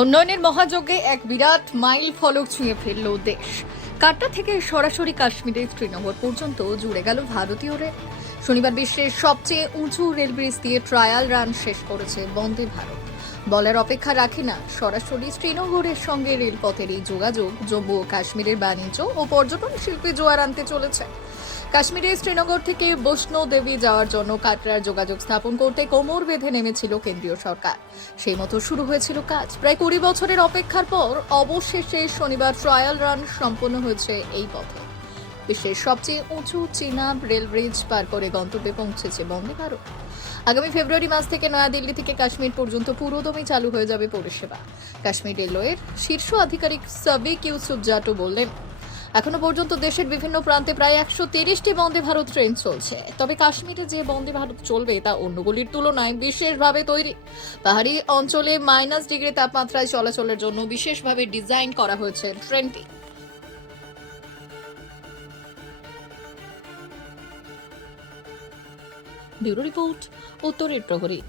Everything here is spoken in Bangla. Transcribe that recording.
উন্নয়নের মহাযজ্ঞে এক বিরাট মাইল ফলক ছুঁয়ে ফেলল দেশ। কাটরা থেকে সরাসরি কাশ্মীরের শ্রীনগর পর্যন্ত জুড়ে গেল ভারতীয় রেল। শনিবার বিশ্বের সবচেয়ে উঁচু রেল ব্রিজ দিয়ে ট্রায়াল রান শেষ করেছে বন্দে ভারত। বলার অপেক্ষা রাখে না, সরাসরি শ্রীনগরের সঙ্গে রেলপথের এই যোগাযোগ জম্মু ও কাশ্মীরের বাণিজ্য ও পর্যটন শিল্পে জোয়ার আনতে চলেছে। কাশ্মীরের শ্রীনগর থেকে বৈষ্ণো দেবী যাওয়ার জন্য কাটরার যোগাযোগ স্থাপন করতে কোমর বেঁধে নেমেছিল কেন্দ্রীয় সরকার। সেই মতো শুরু হয়েছিল কাজ। প্রায় 20 বছরের অপেক্ষার পর অবশেষে শনিবার ট্রায়াল রান সম্পন্ন হয়েছে এই পথে। বিশ্বের সবচেয়ে উঁচু চীনা রেল ব্রিজ পার করে গন্তব্যে পৌঁছেছে বন্দে ভারত। আগামী ফেব্রুয়ারি মাস থেকে নয়াদিল্লি থেকে কাশ্মীর পর্যন্ত পুরোদমে চালু হয়ে যাবে পরিষেবা। কাশ্মীর রেলওয়ের শীর্ষ আধিকারিক সাবিক ইউসুফ জাটো বললেন, এখনো পর্যন্ত দেশের বিভিন্ন প্রান্তে প্রায় 130টি বন্দে ভারত ট্রেন চলছে। তবে কাশ্মীরে যে বন্দে ভারত চলবে তা অন্যগুলির তুলনায় বিশেষভাবে তৈরি। পাহাড়ি অঞ্চলে -ডিগ্রি তাপমাত্রায় চলাচলের জন্য বিশেষভাবে ডিজাইন করা হয়েছে ট্রেনটি। ব্যুরো রিপোর্ট, উত্তরের প্রহরী।